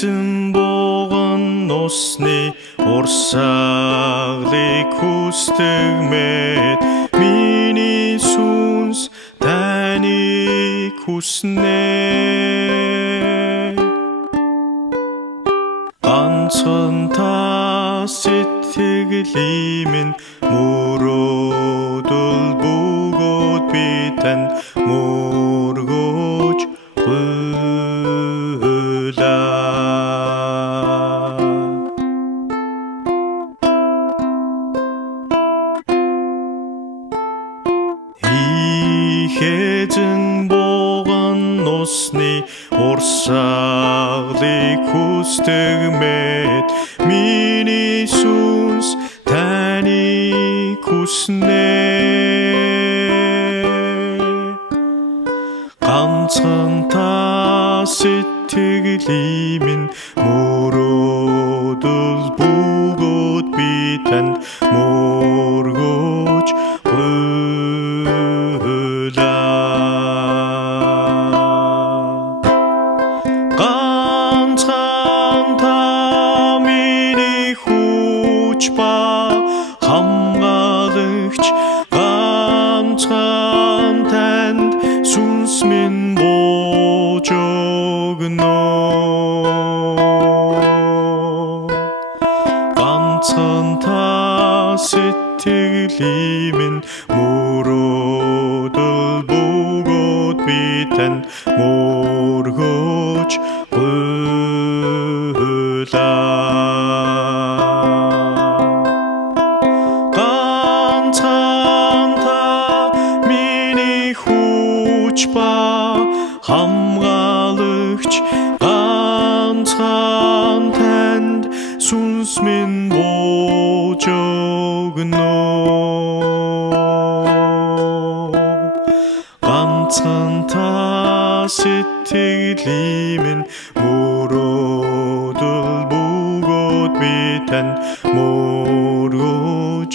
Ихэзэн богон усны урсгалыг хүсдэг мэд миний сүнс таныг хүснэ. Ганцхан та сэтгэлийн минь мөрөөдөл бөгөөд би танд мөргөж Ихэзэн богон усны урсгалыг хүсдэг мэд миний сүнс таныг хүснэ. Ганцхан та сэтгэлийн минь мөрөөдөл бөгөөд би танд мөргөж ганцхан та миний хүч ба хамгаалагч, ганцхан танд сүнс минь бууж өгнө. Ганцхан та сэтгэлийн минь мөрөөдөл бөгөөд би танд мөргөж ганцхан та миний хүч ба хамгаалагч, ганцхан танд сүнс минь бууж өгнө. Ганцхан та сэтгэлийн минь мөрөөдөл бөгөөд би танд мөргөж